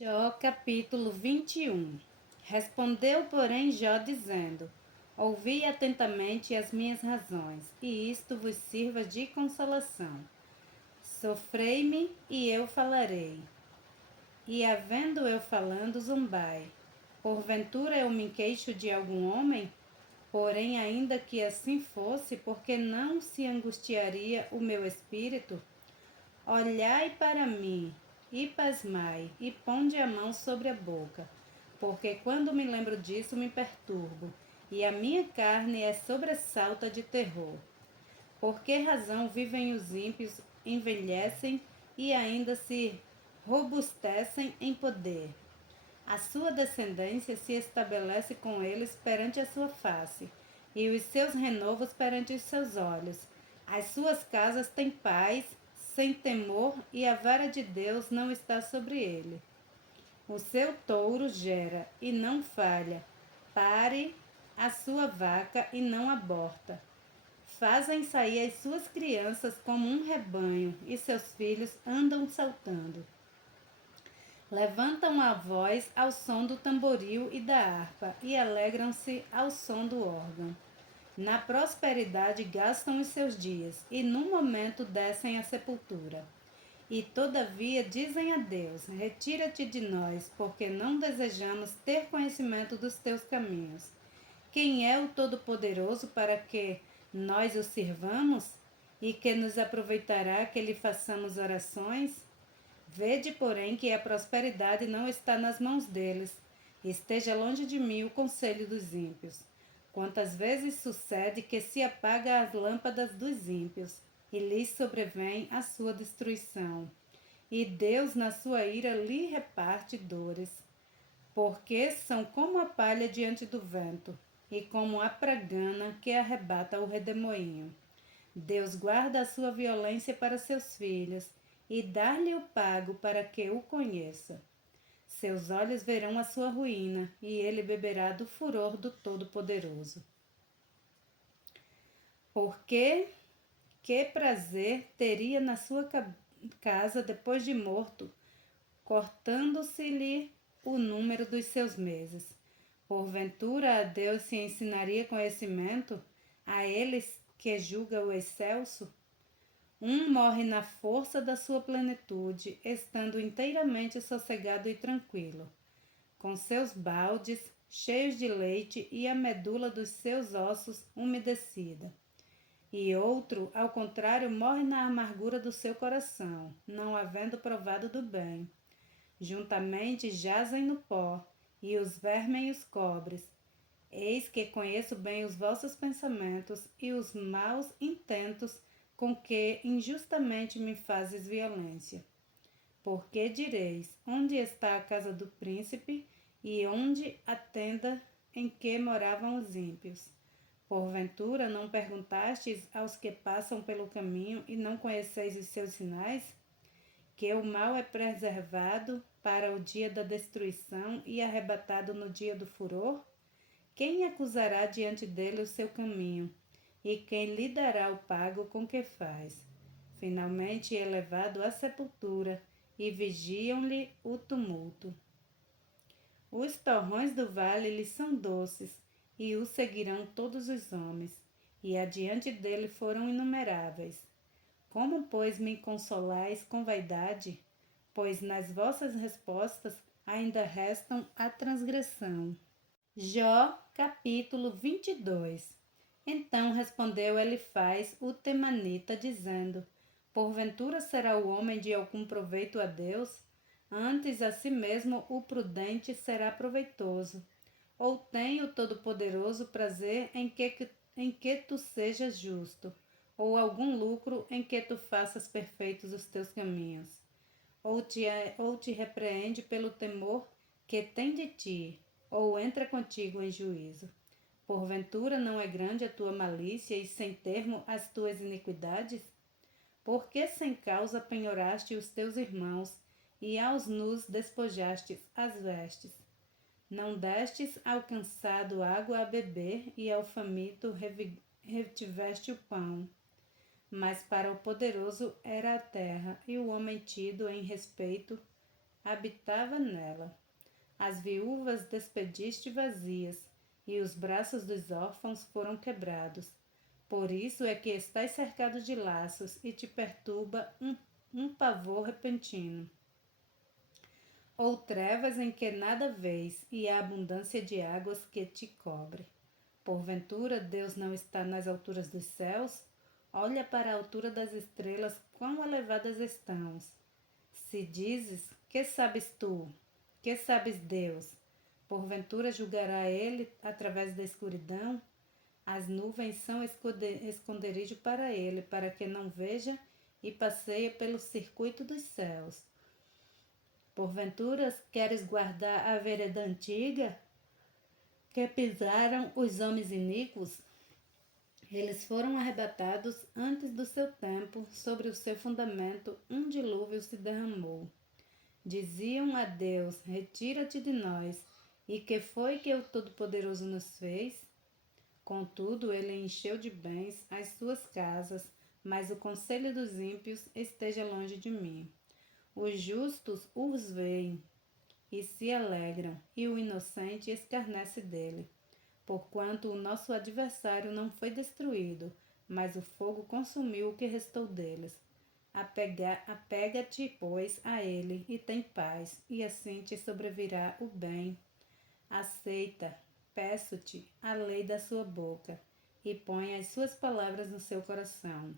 Jó capítulo 21. Respondeu, porém, Jó dizendo: Ouvi atentamente as minhas razões, e isto vos sirva de consolação. Sofrei-me, e eu falarei, e havendo eu falando, zombai. Porventura eu me queixo de algum homem? Porém, ainda que assim fosse, porque não se angustiaria o meu espírito? Olhai para mim, e pasmai, e ponde a mão sobre a boca, porque quando me lembro disso me perturbo, e a minha carne é sobressalta de terror. Por que razão vivem os ímpios, envelhecem e ainda se robustecem em poder? A sua descendência se estabelece com eles perante a sua face, e os seus renovos perante os seus olhos. As suas casas têm paz, sem temor, e a vara de Deus não está sobre ele. O seu touro gera e não falha, pare a sua vaca e não aborta. Fazem sair as suas crianças como um rebanho, e seus filhos andam saltando. Levantam a voz ao som do tamboril e da harpa, e alegram-se ao som do órgão. Na prosperidade gastam os seus dias, e num momento descem à sepultura. E todavia dizem a Deus: Retira-te de nós, porque não desejamos ter conhecimento dos teus caminhos. Quem é o Todo-Poderoso para que nós o sirvamos? E que nos aproveitará que lhe façamos orações? Vede, porém, que a prosperidade não está nas mãos deles. Esteja longe de mim o conselho dos ímpios. Quantas vezes sucede que se apaga as lâmpadas dos ímpios, e lhes sobrevém a sua destruição. E Deus, na sua ira, lhe reparte dores. Porque são como a palha diante do vento, e como a pragana que arrebata o redemoinho. Deus guarda a sua violência para seus filhos, e dá-lhe o pago para que o conheça. Seus olhos verão a sua ruína, e ele beberá do furor do Todo-Poderoso. Porque que prazer teria na sua casa depois de morto, cortando-se-lhe o número dos seus meses? Porventura a Deus se ensinaria conhecimento, a eles que julga o excelso? Um morre na força da sua plenitude, estando inteiramente sossegado e tranquilo, com seus baldes cheios de leite e a medula dos seus ossos umedecida. E outro, ao contrário, morre na amargura do seu coração, não havendo provado do bem. Juntamente jazem no pó, e os vermem os cobres. Eis que conheço bem os vossos pensamentos e os maus intentos com que injustamente me fazes violência. Porque direis: onde está a casa do príncipe, e onde a tenda em que moravam os ímpios? Porventura não perguntastes aos que passam pelo caminho e não conheceis os seus sinais? Que o mal é preservado para o dia da destruição e arrebatado no dia do furor? Quem acusará diante dele o seu caminho? E quem lhe dará o pago com que faz? Finalmente é levado à sepultura, e vigiam-lhe o tumulto. Os torrões do vale lhe são doces, e o seguirão todos os homens, e adiante dele foram inumeráveis. Como, pois, me consolais com vaidade? Pois nas vossas respostas ainda restam a transgressão. Jó, capítulo 22. Então respondeu Elifaz, o temanita, dizendo: Porventura será o homem de algum proveito a Deus? Antes a si mesmo o prudente será proveitoso. Ou tem o Todo-Poderoso prazer em que tu sejas justo, ou algum lucro em que tu faças perfeitos os teus caminhos? Ou te repreende pelo temor que tem de ti, ou entra contigo em juízo? Porventura não é grande a tua malícia e sem termo as tuas iniquidades? Por que sem causa penhoraste os teus irmãos, e aos nus despojaste as vestes? Não destes ao cansado água a beber, e ao faminto retiveste o pão. Mas para o poderoso era a terra, e o homem tido em respeito habitava nela. As viúvas despediste vazias, e os braços dos órfãos foram quebrados. Por isso é que estás cercado de laços e te perturba um pavor repentino. Ou trevas em que nada vês, e a abundância de águas que te cobre. Porventura Deus não está nas alturas dos céus? Olha para a altura das estrelas, quão elevadas estão. Se dizes, que sabes tu? Que sabes Deus? Porventura julgará ele através da escuridão? As nuvens são esconderijo para ele, para que não veja e passeie pelo circuito dos céus. Porventura queres guardar a vereda antiga que pisaram os homens iníquos? Eles foram arrebatados antes do seu tempo, sobre o seu fundamento um dilúvio se derramou. Diziam a Deus, retira-te de nós, e que foi que o Todo-Poderoso nos fez? Contudo, ele encheu de bens as suas casas, mas o conselho dos ímpios esteja longe de mim. Os justos os veem e se alegram, e o inocente escarnece dele. Porquanto o nosso adversário não foi destruído, mas o fogo consumiu o que restou deles. Apega-te, pois, a ele, e tem paz, e assim te sobrevirá o bem. Aceita, peço-te, a lei da sua boca, e põe as suas palavras no seu coração.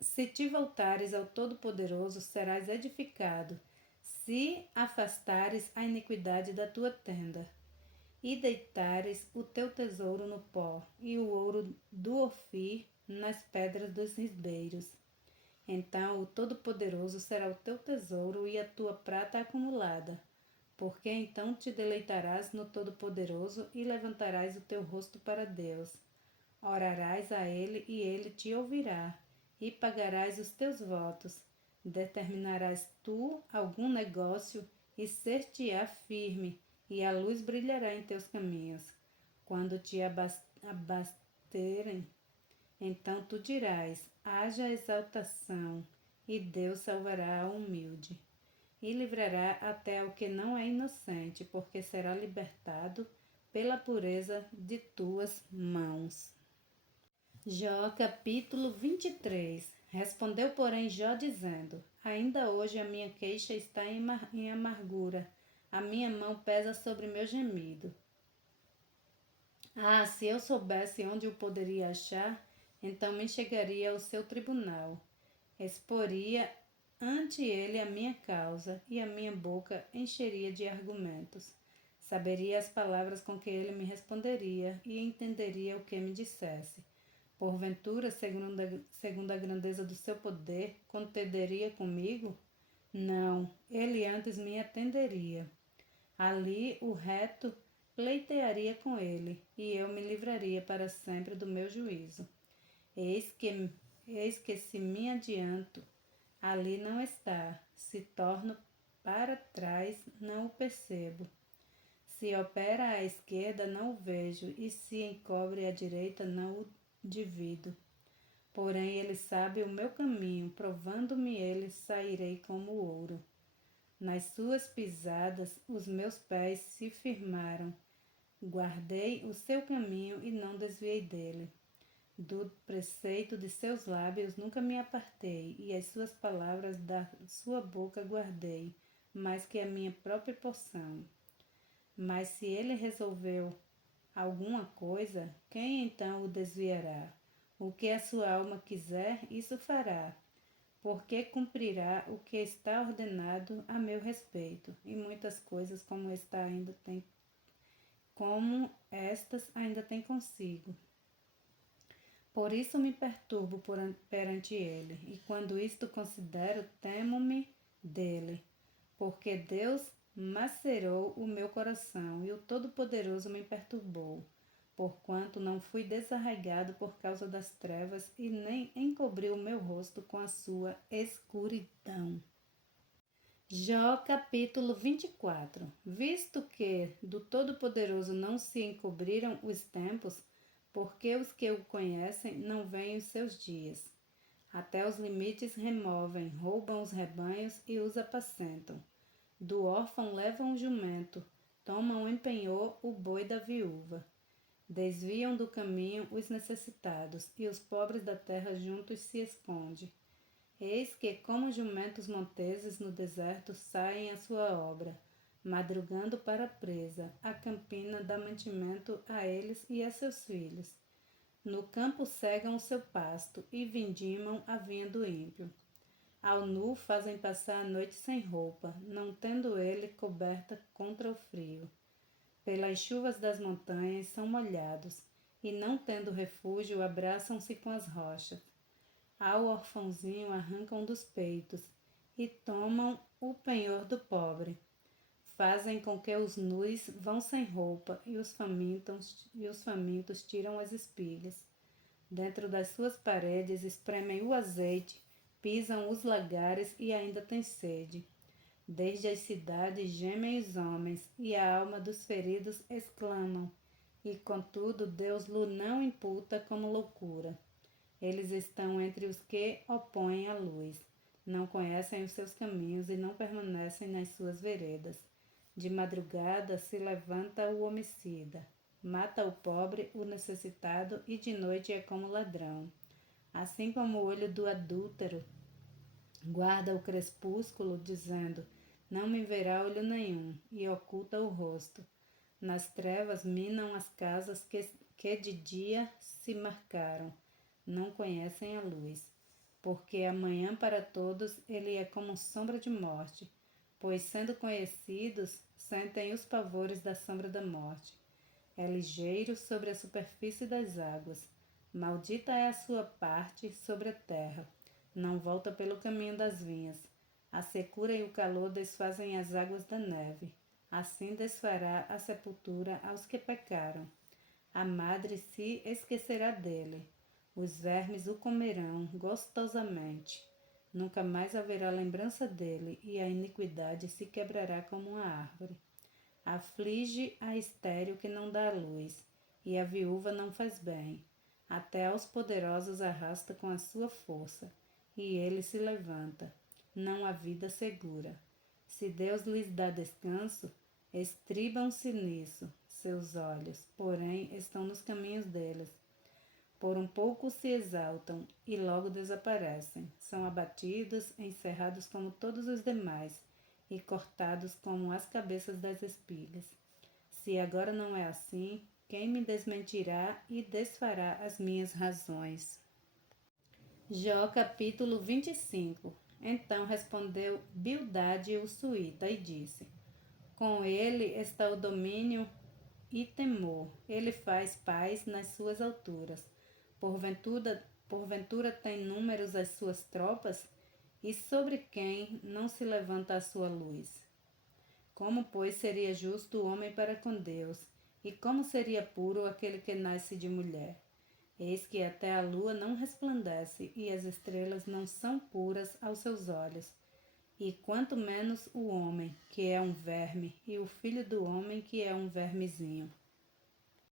Se te voltares ao Todo-Poderoso, serás edificado, se afastares a iniquidade da tua tenda, e deitares o teu tesouro no pó, e o ouro do Ofir nas pedras dos ribeiros. Então o Todo-Poderoso será o teu tesouro e a tua prata acumulada, porque então te deleitarás no Todo-Poderoso e levantarás o teu rosto para Deus. Orarás a ele e ele te ouvirá, e pagarás os teus votos. Determinarás tu algum negócio e ser-te-á firme, e a luz brilhará em teus caminhos. Quando te abasterem, então tu dirás, haja exaltação, e Deus salvará a humilde. E livrará até ao que não é inocente, porque será libertado pela pureza de tuas mãos. Jó capítulo 23. Respondeu, porém, Jó dizendo, ainda hoje a minha queixa está em amargura, a minha mão pesa sobre meu gemido. Ah, se eu soubesse onde o poderia achar, então me chegaria ao seu tribunal. Exporia ante ele a minha causa, e a minha boca encheria de argumentos. Saberia as palavras com que ele me responderia, e entenderia o que me dissesse. Porventura, segundo a grandeza do seu poder, contenderia comigo? Não, ele antes me atenderia. Ali o reto pleitearia com ele, e eu me livraria para sempre do meu juízo. Eis que se me adianto, ali não está. Se torno para trás, não o percebo. Se opera à esquerda, não o vejo, e se encobre à direita, não o divido. Porém, ele sabe o meu caminho, provando-me ele, sairei como ouro. Nas suas pisadas, os meus pés se firmaram. Guardei o seu caminho e não desviei dele. Do preceito de seus lábios nunca me apartei, e as suas palavras da sua boca guardei, mais que a minha própria porção. Mas se ele resolveu alguma coisa, quem então o desviará? O que a sua alma quiser, isso fará, porque cumprirá o que está ordenado a meu respeito, e muitas coisas como estas ainda tem consigo. Por isso me perturbo perante ele, e quando isto considero, temo-me dele, porque Deus macerou o meu coração, e o Todo-Poderoso me perturbou, porquanto não fui desarraigado por causa das trevas, e nem encobriu o meu rosto com a sua escuridão. Jó capítulo 24. Visto que do Todo-Poderoso não se encobriram os tempos, porque os que o conhecem não veem os seus dias. Até os limites removem, roubam os rebanhos e os apacentam. Do órfão levam o jumento, tomam em penhor o boi da viúva. Desviam do caminho os necessitados, e os pobres da terra juntos se escondem. Eis que, como jumentos monteses no deserto, saem à sua obra, madrugando para a presa. A campina dá mantimento a eles e a seus filhos. No campo cegam o seu pasto e vindimam a vinha do ímpio. Ao nu fazem passar a noite sem roupa, não tendo ele coberta contra o frio. Pelas chuvas das montanhas são molhados, e não tendo refúgio abraçam-se com as rochas. Ao orfãozinho arrancam dos peitos, e tomam o penhor do pobre. Fazem com que os nus vão sem roupa, e os famintos tiram as espigas. Dentro das suas paredes espremem o azeite, pisam os lagares e ainda têm sede. Desde as cidades gemem os homens, e a alma dos feridos exclamam, e contudo Deus lhe não imputa como loucura. Eles estão entre os que opõem a luz, não conhecem os seus caminhos e não permanecem nas suas veredas. De madrugada se levanta o homicida, mata o pobre, o necessitado, e de noite é como ladrão. Assim como o olho do adúltero guarda o crepúsculo, dizendo, não me verá olho nenhum, e oculta o rosto. Nas trevas minam as casas que de dia se marcaram, não conhecem a luz. Porque amanhã para todos ele é como sombra de morte, pois sendo conhecidos, sentem os pavores da sombra da morte. É ligeiro sobre a superfície das águas, maldita é a sua parte sobre a terra, não volta pelo caminho das vinhas. A secura e o calor desfazem as águas da neve, assim desfará a sepultura aos que pecaram. A madre se esquecerá dele, os vermes o comerão gostosamente. Nunca mais haverá lembrança dele, e a iniquidade se quebrará como uma árvore. Aflige a estéril que não dá luz, e a viúva não faz bem. Até aos poderosos arrasta com a sua força, e ele se levanta. Não há vida segura. Se Deus lhes dá descanso, estribam-se nisso. Seus olhos, porém, estão nos caminhos deles. Por um pouco se exaltam e logo desaparecem. São abatidos, encerrados como todos os demais, e cortados como as cabeças das espigas. Se agora não é assim, quem me desmentirá e desfará as minhas razões? Jó capítulo 25. Então respondeu Bildade o suíta e disse, com ele está o domínio e temor, ele faz paz nas suas alturas. Porventura tem números as suas tropas? E sobre quem não se levanta a sua luz? Como, pois, seria justo o homem para com Deus? E como seria puro aquele que nasce de mulher? Eis que até a lua não resplandece, e as estrelas não são puras aos seus olhos. E quanto menos o homem, que é um verme, e o filho do homem, que é um vermezinho.